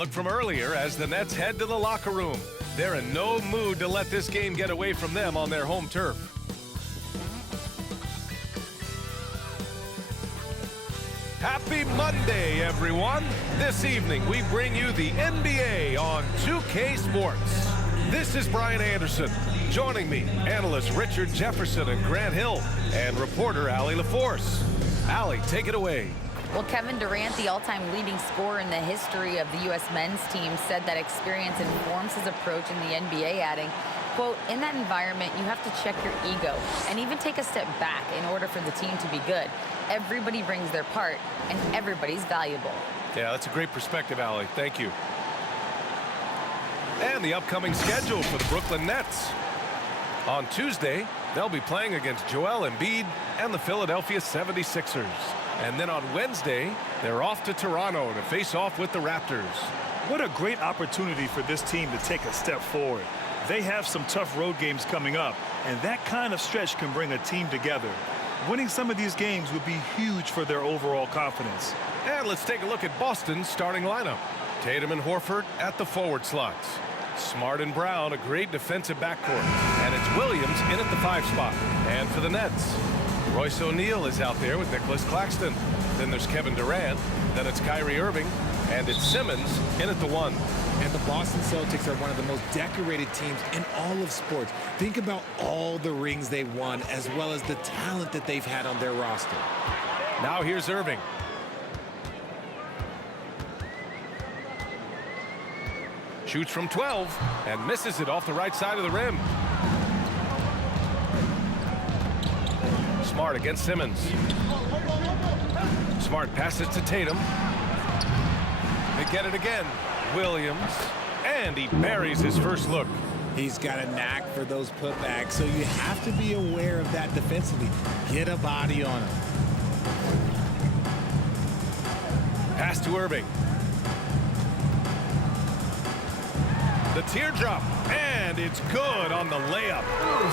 Look from earlier as the Nets head to the locker room. They're in no mood to let this game get away from them on their home turf. Happy Monday, everyone. This evening, we bring you the NBA on 2K Sports. This is Brian Anderson. Joining me, analysts Richard Jefferson and Grant Hill, and reporter Allie LaForce. Allie, take it away. Well, Kevin Durant, the all-time leading scorer in the history of the U.S. men's team, said that experience informs his approach in the NBA, adding, quote, in that environment, you have to check your ego and even take a step back in order for the team to be good. Everybody brings their part, and everybody's valuable. Yeah, that's a great perspective, Allie. Thank you. And the upcoming schedule for the Brooklyn Nets. On Tuesday, they'll be playing against Joel Embiid and the Philadelphia 76ers. And then on Wednesday, they're off to Toronto to face off with the Raptors. What a great opportunity for this team to take a step forward. They have some tough road games coming up, and that kind of stretch can bring a team together. Winning some of these games would be huge for their overall confidence. And let's take a look at Boston's starting lineup. Tatum and Horford at the forward slots. Smart and Brown, a great defensive backcourt. And it's Williams in at the 5 spot. And for the Nets, Royce O'Neal is out there with Nicholas Claxton. Then there's Kevin Durant. Then it's Kyrie Irving. And it's Simmons in at the 1. And the Boston Celtics are one of the most decorated teams in all of sports. Think about all the rings they've won, as well as the talent that they've had on their roster. Now here's Irving. Shoots from 12 and misses it off the right side of the rim. Smart against Simmons. Smart passes to Tatum. They get it again. Williams. And he buries his first look. He's got a knack for those putbacks, so you have to be aware of that defensively. Get a body on him. Pass to Irving. The teardrop, and it's good on the layup.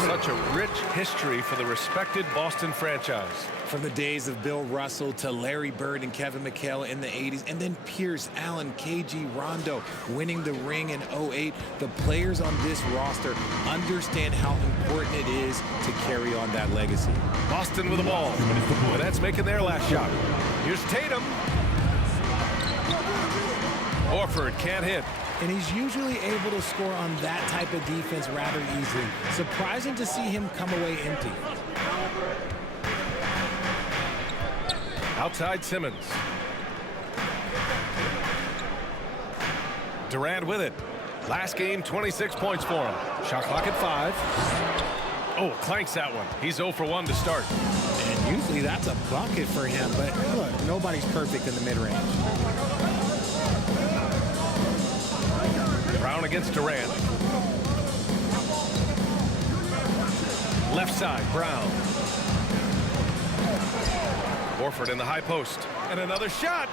Such a rich history for the respected Boston franchise. From the days of Bill Russell to Larry Bird and Kevin McHale in the 80s, and then Pierce, Allen, KG, Rondo winning the ring in 08, the players on this roster understand how important it is to carry on that legacy. Boston with the ball. The Nets making their last shot. Here's Tatum. Horford can't hit. And he's usually able to score on that type of defense rather easily. Surprising to see him come away empty. Outside Simmons. Durant with it. Last game, 26 points for him. Shot clock at 5. Oh, clanks that one. He's 0 for 1 to start. And usually that's a bucket for him, but look, nobody's perfect in the mid-range. Brown against Durant. Left side, Brown. Horford in the high post. And another shot.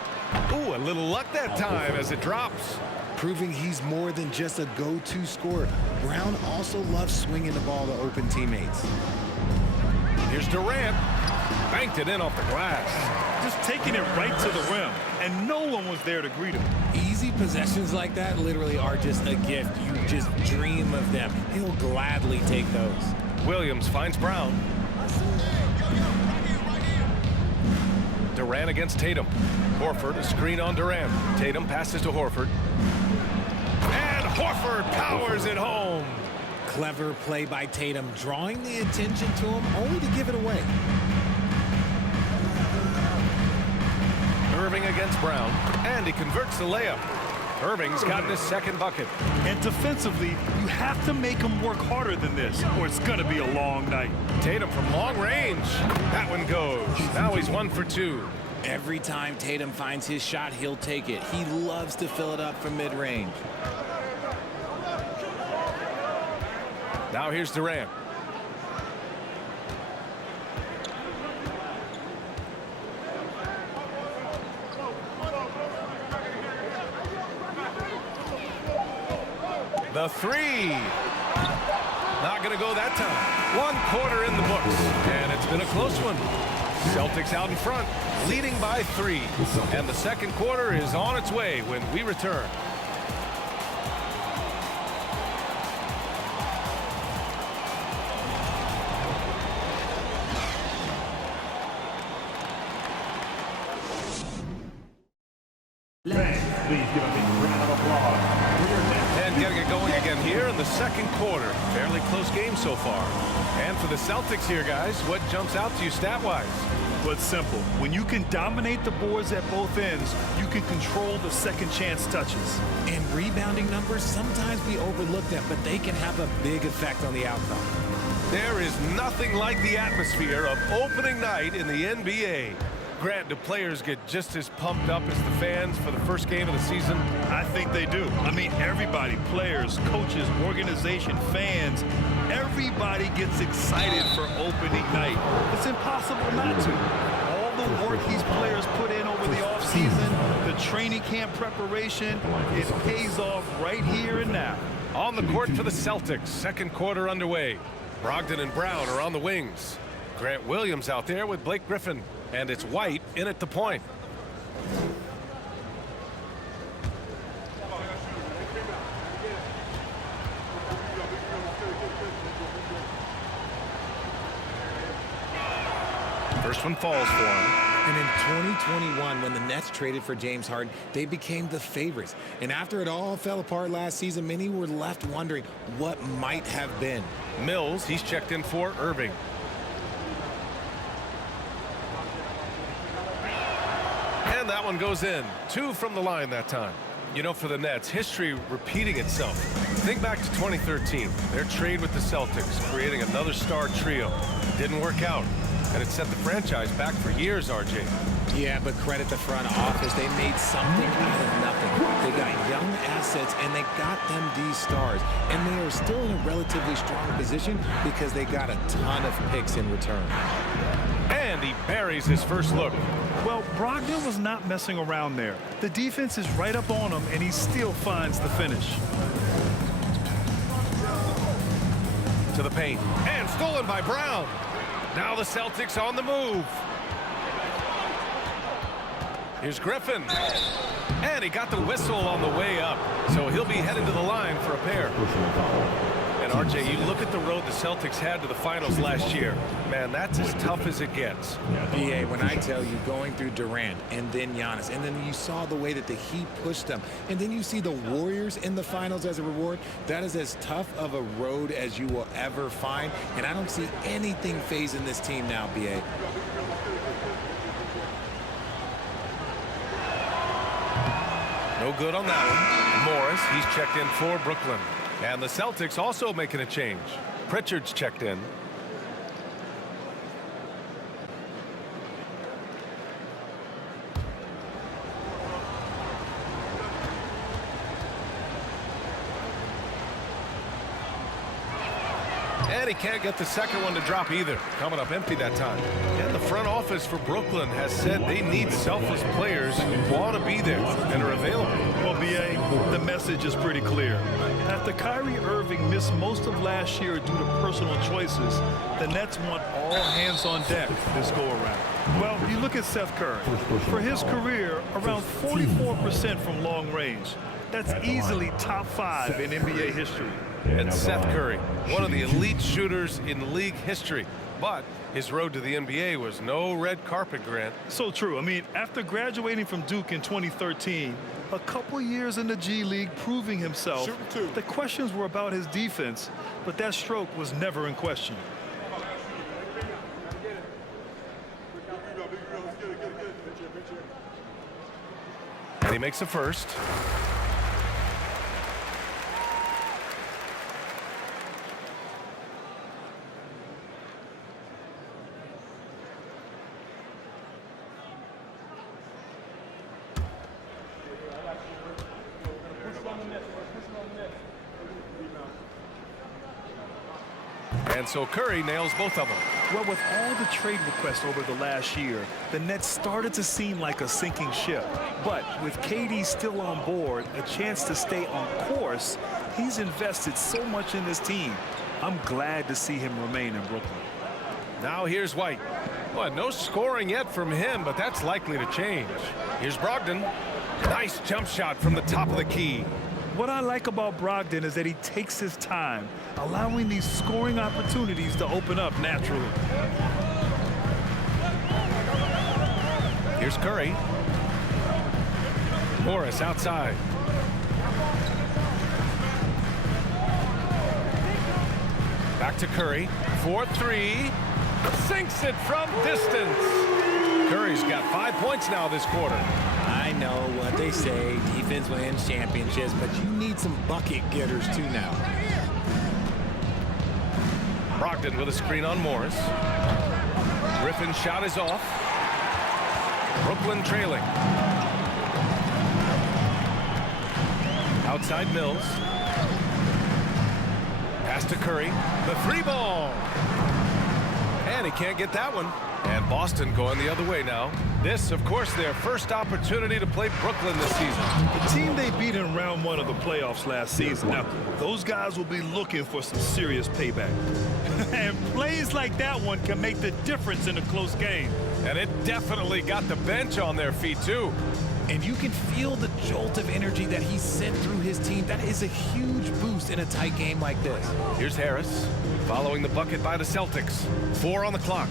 Ooh, a little luck that time as it drops. Proving he's more than just a go-to scorer. Brown also loves swinging the ball to open teammates. Here's Durant. Banked it in off the glass. Just taking it right to the rim, and no one was there to greet him. Easy possessions like that literally are just a gift. You just dream of them. He'll gladly take those. Williams finds Brown. Durant against Tatum. Horford, a screen on Durant. Tatum passes to Horford. And Horford powers it home. Clever play by Tatum, drawing the attention to him only to give it away. Irving against Brown, and he converts the layup. Irving's gotten his second bucket. And defensively, you have to make him work harder than this, or it's going to be a long night. Tatum from long range. That one goes. Now he's 1 for 2. Every time Tatum finds his shot, he'll take it. He loves to fill it up from mid-range. Now here's Durant. The 3. Not going to go that time. 1 quarter in the books, and it's been a close one. Celtics out in front, leading by 3. And the second quarter is on its way when we return. here in the second quarter. Fairly close game so far. And for the Celtics here, guys, what jumps out to you stat-wise? Well, it's simple. When you can dominate the boards at both ends, you can control the second chance touches. And rebounding numbers sometimes be overlooked at, but they can have a big effect on the outcome. There is nothing like the atmosphere of opening night in the NBA. Grant, do players get just as pumped up as the fans for the first game of the season? I think they do. I mean, everybody, players, coaches, organization, fans, everybody gets excited for opening night. It's impossible not to. All the work these players put in over the offseason, the training camp preparation, it pays off right here and now. On the court for the Celtics, second quarter underway. Brogdon and Brown are on the wings. Grant Williams out there with Blake Griffin. And it's White in at the point. First one falls for him. And in 2021, when the Nets traded for James Harden, they became the favorites. And after it all fell apart last season, many were left wondering what might have been. Mills, he's checked in for Irving. And that one goes in. 2 from the line that time. You know, for the Nets, history repeating itself. Think back to 2013. Their trade with the Celtics, creating another star trio. Didn't work out. And it set the franchise back for years, RJ. Yeah, but credit the front office. They made something out of nothing. They got young assets, and they got them these stars. And they are still in a relatively strong position because they got a ton of picks in return. And he buries his first look. Well, Brogdon was not messing around there. The defense is right up on him, and he still finds the finish. To the paint. And stolen by Brown. Now the Celtics on the move. Here's Griffin. And he got the whistle on the way up. So he'll be headed to the line for a pair. And RJ, you look at the road the Celtics had to the finals last year. Man, that's as tough as it gets. BA, when I tell you going through Durant and then Giannis, and then you saw the way that the Heat pushed them, and then you see the Warriors in the finals as a reward, that is as tough of a road as you will ever find. And I don't see anything phasing this team now, BA. No good on that one. Morris, he's checked in for Brooklyn. And the Celtics also making a change. Pritchard's checked in. And he can't get the second one to drop either. Coming up empty that time. And the front office for Brooklyn has said they need selfless players who want to be there and are available. Well, BA, the message is pretty clear. After Kyrie Irving missed most of last year due to personal choices, the Nets want all hands on deck this go-around. Well, you look at Seth Curry. For his career, around 44% from long range. That's easily top 5 in NBA history. And Seth Curry, one of the elite shooters in league history. But his road to the NBA was no red carpet, Grant. So true. I mean, after graduating from Duke in 2013, a couple years in the G League proving himself, the questions were about his defense, but that stroke was never in question. And he makes a first. And so Curry nails both of them. Well, with all the trade requests over the last year, the Nets started to seem like a sinking ship. But with KD still on board, a chance to stay on course, he's invested so much in this team. I'm glad to see him remain in Brooklyn. Now here's White. Well, no scoring yet from him, but that's likely to change. Here's Brogdon. Nice jump shot from the top of the key. What I like about Brogdon is that he takes his time, allowing these scoring opportunities to open up naturally. Here's Curry. Morris outside. Back to Curry. 4-3. Sinks it from distance. Curry's got 5 points now this quarter. I know what they say, defense wins championships, but you need some bucket getters too now. Brogdon with a screen on Morris. Griffin's shot is off. Brooklyn trailing. Outside Mills. Pass to Curry. The three ball. And he can't get that one. And Boston going the other way now. This, of course, their first opportunity to play Brooklyn this season. The team they beat in round 1 of the playoffs last season. Now, those guys will be looking for some serious payback. And plays like that one can make the difference in a close game. And it definitely got the bench on their feet, too. And you can feel the jolt of energy that he sent through his team. That is a huge boost in a tight game like this. Here's Harris, following the bucket by the Celtics. 4 on the clock.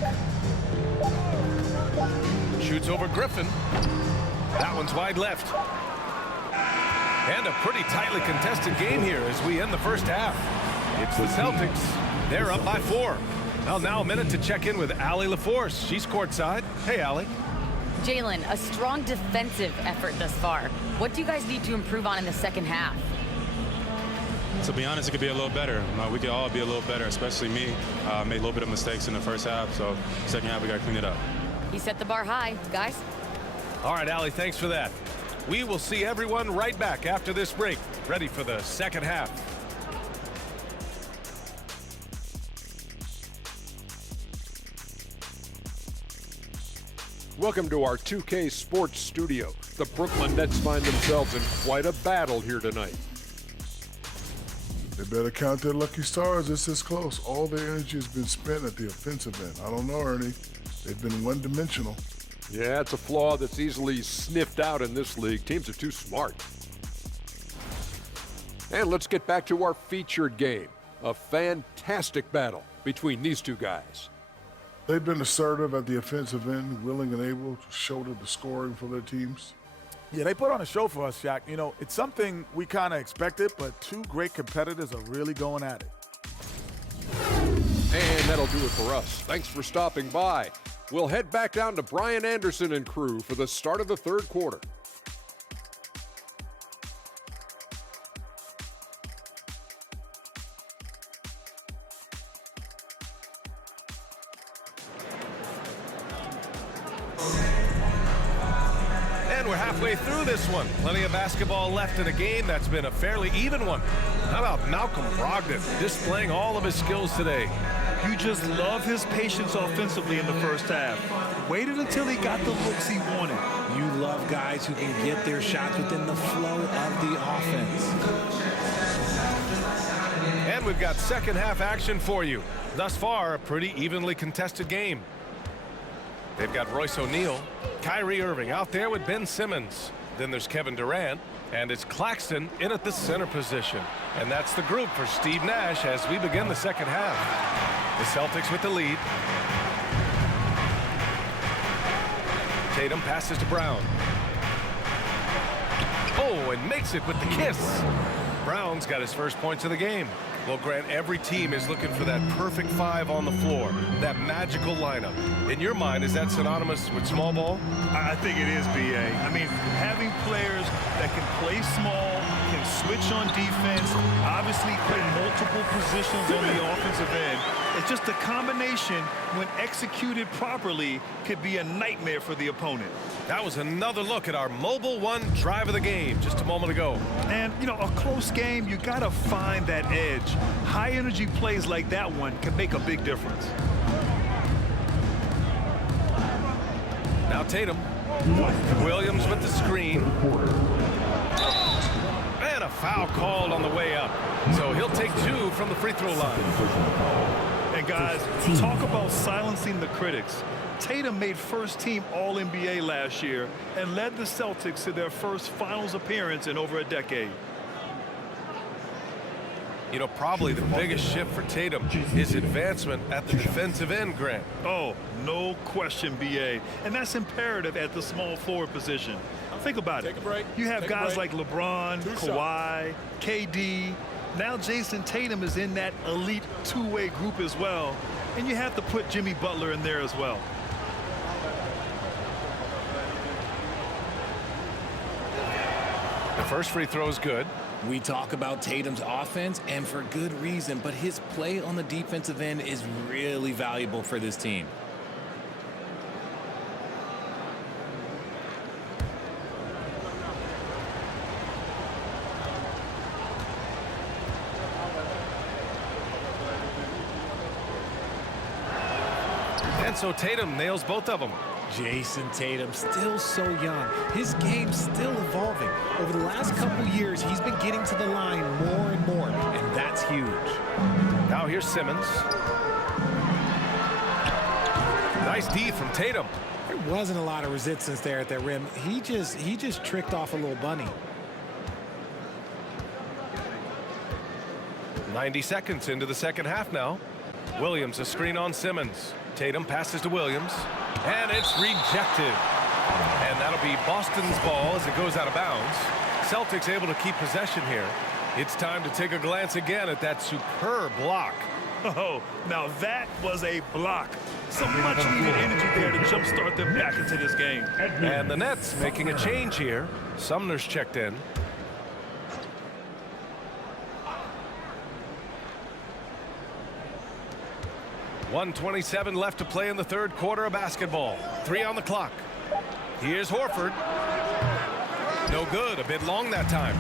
Shoots over Griffin. That one's wide left. And a pretty tightly contested game here as we end the first half. It's the Celtics. They're up by 4. Well, now a minute to check in with Allie LaForce. She's courtside. Hey, Allie. Jalen, a strong defensive effort thus far. What do you guys need to improve on in the second half? To be honest, it could be a little better. We could all be a little better, especially me. Made a little bit of mistakes in the first half, so second half we got to clean it up. He set the bar high, guys. All right, Allie, thanks for that. We will see everyone right back after this break, ready for the second half. Welcome to our 2K Sports Studio. The Brooklyn Nets find themselves in quite a battle here tonight. They better count their lucky stars. It's this close. All their energy has been spent at the offensive end. I don't know, Ernie. They've been one-dimensional. Yeah, it's a flaw that's easily sniffed out in this league. Teams are too smart. And let's get back to our featured game. A fantastic battle between these two guys. They've been assertive at the offensive end, willing and able to shoulder the scoring for their teams. Yeah, they put on a show for us, Shaq. You know, it's something we kind of expected, but two great competitors are really going at it. And that'll do it for us. Thanks for stopping by. We'll head back down to Brian Anderson and crew for the start of the third quarter. And we're halfway through this one. Plenty of basketball left in a game that's been a fairly even one. How about Malcolm Brogdon displaying all of his skills today? You just love his patience offensively in the first half. Waited until he got the looks he wanted. You love guys who can get their shots within the flow of the offense. And we've got second half action for you. Thus far, a pretty evenly contested game. They've got Royce O'Neal, Kyrie Irving out there with Ben Simmons. Then there's Kevin Durant, and it's Claxton in at the center position. And that's the group for Steve Nash as we begin the second half. The Celtics with the lead. Tatum passes to Brown. Oh, and makes it with the kiss. Brown's got his first points of the game. Well, Grant, every team is looking for that perfect 5 on the floor, that magical lineup. In your mind, is that synonymous with small ball? I think it is, B.A. I mean, having players that can play small, can switch on defense, obviously play multiple positions on the offensive end. It's just a combination, when executed properly, could be a nightmare for the opponent. That was another look at our Mobile One drive of the game just a moment ago. And, you know, a close game, you got to find that edge. High-energy plays like that one can make a big difference. Now Tatum. Williams with the screen. And a foul called on the way up. So he'll take 2 from the free throw line. And guys, talk about silencing the critics. Tatum made first-team All-NBA last year and led the Celtics to their first finals appearance in over a decade. You know, probably the biggest shift for Tatum is advancement at the defensive end, Grant. Oh, no question, B.A. And that's imperative at the small forward position. Think about it. You have guys like LeBron, Kawhi, KD. Now Jason Tatum is in that elite two-way group as well. And you have to put Jimmy Butler in there as well. The first free throw is good. We talk about Tatum's offense, and for good reason, but his play on the defensive end is really valuable for this team. And so Tatum nails both of them. Jason Tatum, still so young. His game's still evolving. Over the last couple years, he's been getting to the line more and more, and that's huge. Now here's Simmons. Nice D from Tatum. There wasn't a lot of resistance there at that rim. He just tricked off a little bunny. 90 seconds into the second half now. Williams a screen on Simmons. Tatum passes to Williams, and it's rejected. And that'll be Boston's ball as it goes out of bounds. Celtics able to keep possession here. It's time to take a glance again at that superb block. Oh, now that was a block. Some much needed energy there to jumpstart them back into this game. And the Nets making a change here. Sumner's checked in. .127 left to play in the third quarter of basketball. 3 on the clock. Here's Horford. No good. A bit long that time.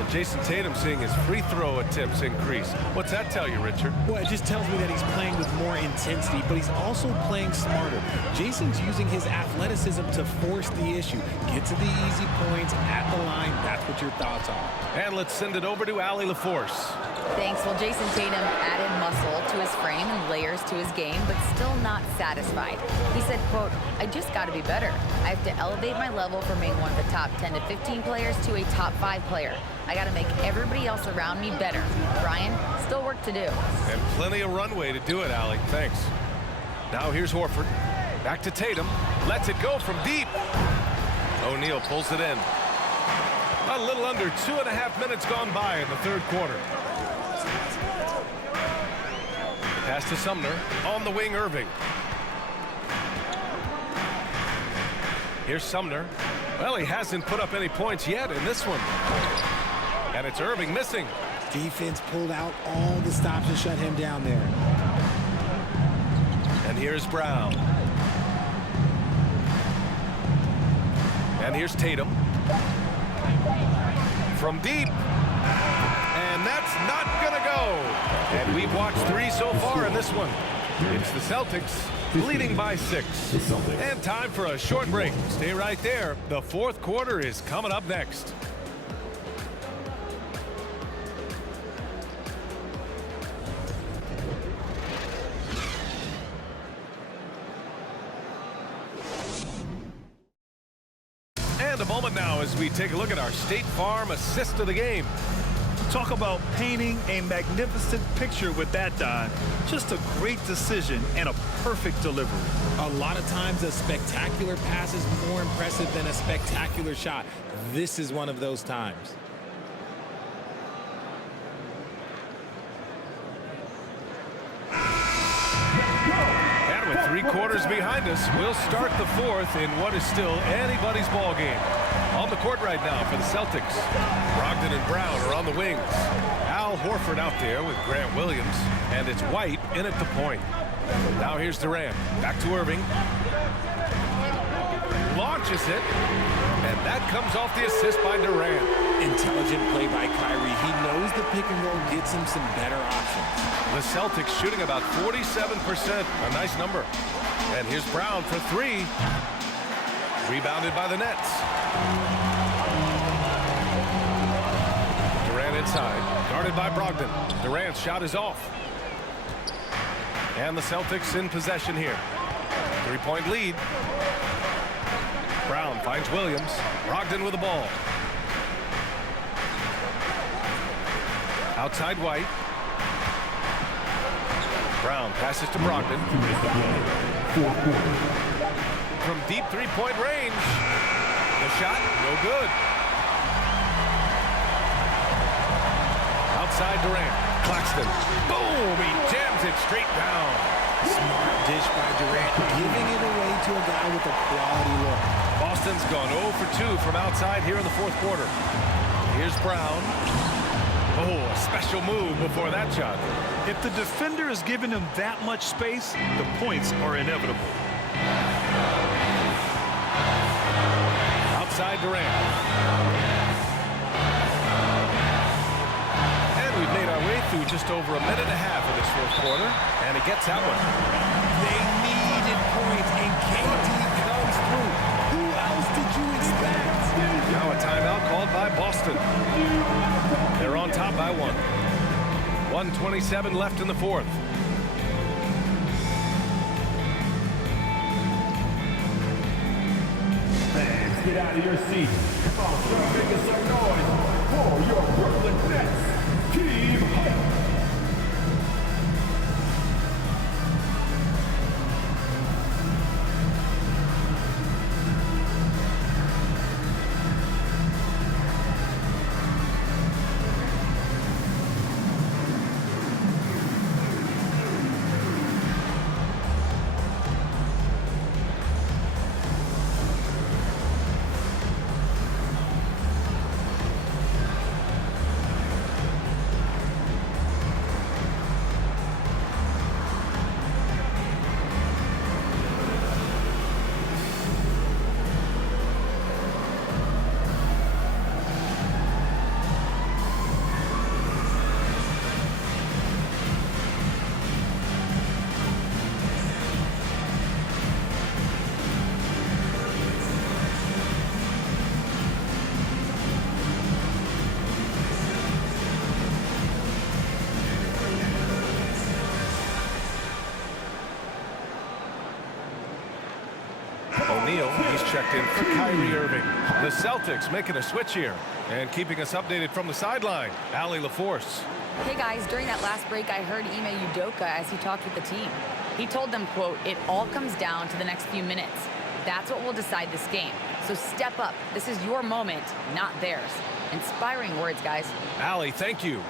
And Jason Tatum seeing his free throw attempts increase. What's that tell you, Richard? Well, it just tells me that he's playing with more intensity, but he's also playing smarter. Jason's using his athleticism to force the issue. Get to the easy points at the line. That's what your thoughts are. And let's send it over to Allie LaForce. Thanks. Well, Jason Tatum added muscle to his frame and layers to his game, but still not satisfied. He said, quote, "I just got to be better. I have to elevate my level from being one of the top 10 to 15 players to a top 5 player. I got to make everybody else around me better." Brian, still work to do. And plenty of runway to do it, Allie. Thanks. Now here's Horford. Back to Tatum. Lets it go from deep. O'Neal pulls it in. A little under 2.5 minutes gone by in the third quarter. Pass to Sumner. On the wing, Irving. Here's Sumner. Well, he hasn't put up any points yet in this one. And it's Irving missing. Defense pulled out all the stops to shut him down there. And here's Brown. And here's Tatum. From deep. And that's not going to go. And we've watched 3 so far in this one. It's the Celtics leading by 6. And time for a short break. Stay right there. The fourth quarter is coming up next. And a moment now as we take a look at our State Farm assist of the game. Talk about painting a magnificent picture with that dive. Just a great decision and a perfect delivery. A lot of times a spectacular pass is more impressive than a spectacular shot. This is one of those times. And with 3 quarters behind us, we'll start the fourth in what is still anybody's ball game. On the court right now for the Celtics. Brogdon and Brown are on the wings. Al Horford out there with Grant Williams. And it's White in at the point. Now here's Durant. Back to Irving. Launches it. And that comes off the assist by Durant. Intelligent play by Kyrie. He knows the pick and roll gets him some better options. The Celtics shooting about 47%. A nice number. And here's Brown for 3. Rebounded by the Nets. Durant inside. Guarded by Brogdon. Durant's shot is off. And the Celtics in possession here. 3-point lead. Brown finds Williams. Brogdon with the ball. Outside White. Brown passes to Brogdon. From deep 3-point range. The shot, no good. outside Durant. Claxton. Boom! He jams it straight down. Smart dish by Durant, giving it away to a guy with a quality look. Boston's gone 0 for 2 from outside here in the fourth quarter. Here's Brown. Oh, a special move before that shot. If the defender is giving him that much space, the points are inevitable. Outside Durant. And we've made our way through just over a minute and a half of this fourth quarter, and he gets that one. They needed points, and KD comes through. Who else did you expect? Now a timeout called by Boston. They're on top by 1. 1:27 left in the fourth. Fans, get out of your seats. Come on, start making some noise for your Brooklyn Nets. Team Hype. O'Neal, he's checked in for Kyrie Irving. The Celtics making a switch here and keeping us updated from the sideline. Allie LaForce. Hey guys, during that last break, I heard Ime Udoka as he talked with the team. He told them, quote, "It all comes down to the next few minutes. That's what will decide this game. So step up. This is your moment, not theirs." Inspiring words, guys. Allie, thank you.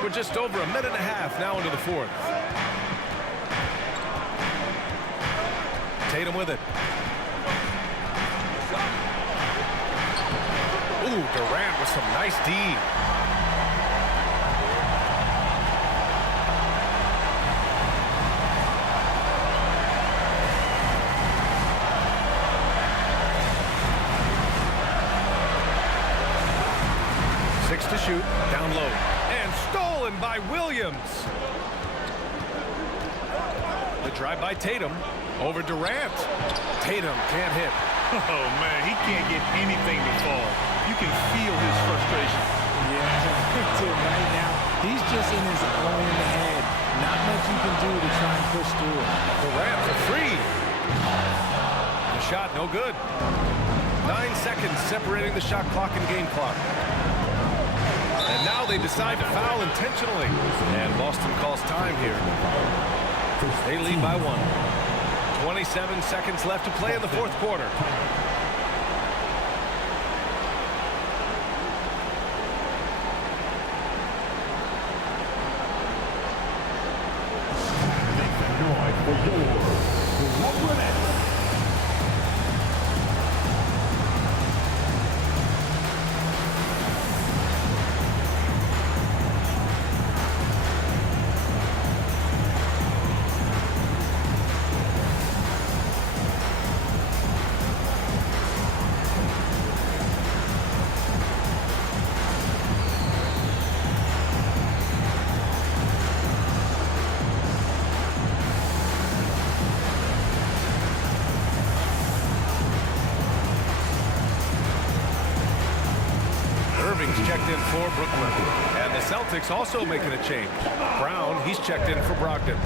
We're just over a minute and a half now into the fourth. Tatum with it. Ooh, Durant with some nice D. Six to shoot, down low, and stolen by Williams. The drive by Tatum over Durant. Tatum can't hit. Oh, man, he can't get anything to fall. You can feel his frustration. Yeah, right now, he's just in his own head. Not much you can do to try and push through it. Durant for three. The shot no good. 9 seconds separating the shot clock and game clock. And now they decide to foul intentionally. And Boston calls time here. They lead by 1. 27 seconds left to play in the fourth quarter. Checked in for Brooklyn. And the Celtics also making a change. Brown, he's checked in for Brogdon.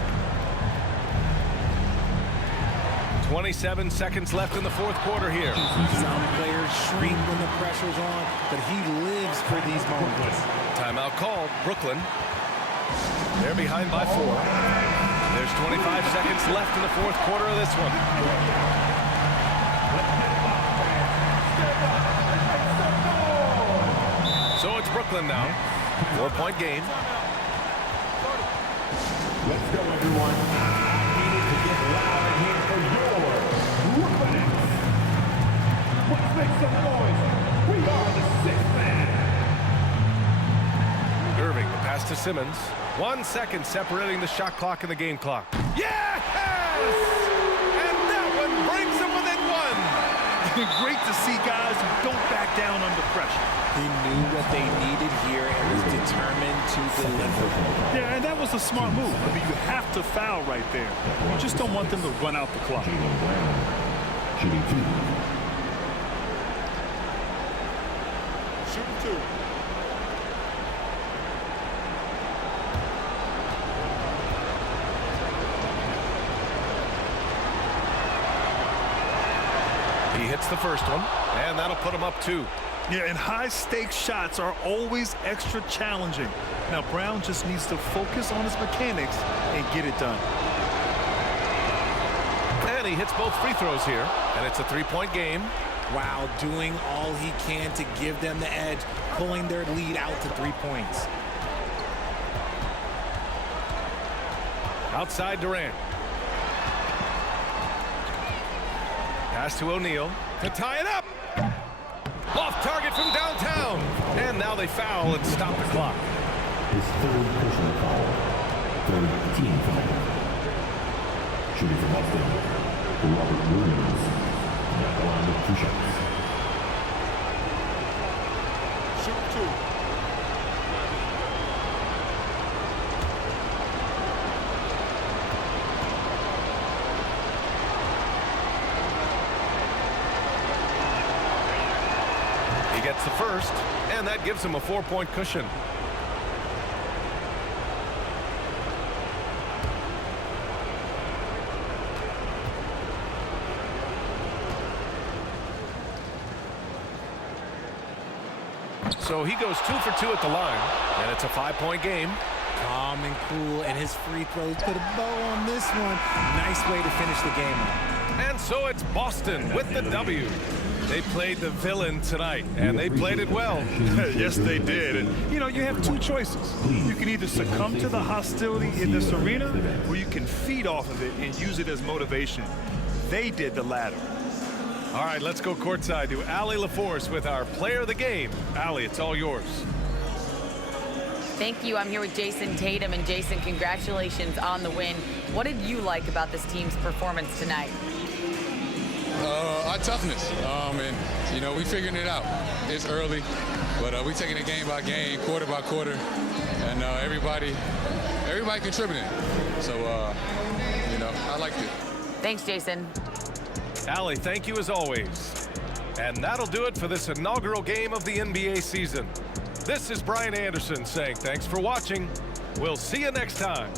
27 seconds left in the fourth quarter here. Some players shrink when the pressure's on, but he lives for these moments. Timeout called. Brooklyn. They're behind by 4. There's 25 seconds left in the fourth quarter of this one. So it's Brooklyn now. 4-point game. Let's go, everyone. We need to get loud in here for your Brooklyn Nets. Let's make some noise. We are the sixth man. Irving, the pass to Simmons. 1 second separating the shot clock and the game clock. Yes! And that one brings them within one. Great to see guys who don't back down under pressure. He knew what they needed here and was determined to deliver. Yeah, and that was a smart move. I mean, you have to foul right there. You just don't want them to run out the clock. Shooting 2. Shooting 2. He hits the first one, and that'll put him up 2. Yeah, and high-stakes shots are always extra challenging. Now, Brown just needs to focus on his mechanics and get it done. And he hits both free throws here, and it's a 3-point game. Wow, doing all he can to give them the edge, pulling their lead out to 3 points. Outside Durant. Pass to O'Neal to tie it up. Off target from downtown. And now they foul and stop the clock. His third personal foul. Third team foul. Shooting from Boston, Robert Williams. Back line with 2 shots. Shoot 2. He gets the first, and that gives him a 4-point cushion. So he goes 2 for 2 at the line, and it's a 5-point game. Calm and cool, and his free throws put a bow on this one. Nice way to finish the game up. And so it's Boston with the W. They played the villain tonight, and they played it well. Yes, they did. And, you know, you have 2 choices. You can either succumb to the hostility in this arena, or you can feed off of it and use it as motivation. They did the latter. All right, let's go courtside to Allie LaForce with our player of the game. Allie, it's all yours. Thank you. I'm here with Jason Tatum. And Jason, congratulations on the win. What did you like about this team's performance tonight? Our toughness. And, you know, we figuring it out. It's early, but we taking it game by game, quarter by quarter. And everybody contributing. So, you know, I liked it. Thanks, Jason. Allie, thank you as always. And that'll do it for this inaugural game of the NBA season. This is Brian Anderson saying thanks for watching. We'll see you next time.